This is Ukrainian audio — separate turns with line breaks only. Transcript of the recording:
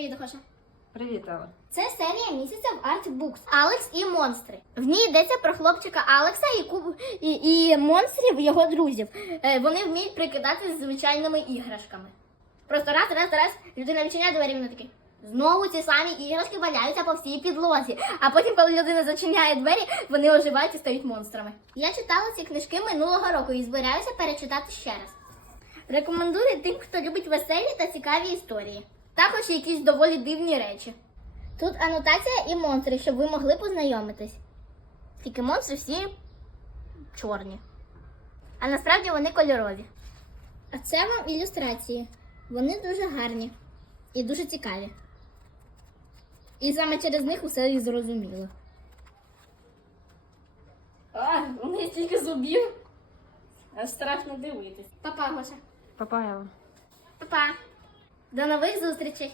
Привіт, Гоша.
Привіт, Алла.
Це серія місяця в Books Алекс і монстри. В ній йдеться про хлопчика Алекса і, куб... і, і монстрів його друзів. Е, вони вміють прикидатися звичайними іграшками. Просто раз, раз, раз, людина відчиняє двері, він такий. Знову ці самі іграшки валяються по всій підлозі. А потім, коли людина зачиняє двері, вони оживають і стають монстрами. Я читала ці книжки минулого року і збираюся перечитати ще раз. Рекомендую тим, хто любить веселі та цікаві історії. Також якісь доволі дивні речі. Тут анотація і монстри, щоб ви могли познайомитись. Тільки монстри всі чорні. А насправді вони кольорові. А це вам ілюстрації. Вони дуже гарні і дуже цікаві. І саме через них усе і зрозуміло.
А, у неї стільки зубів. Страшно дивитись.
Па-па, Гоша.
Папа, Алла.
Па-па. До нових зустрічей!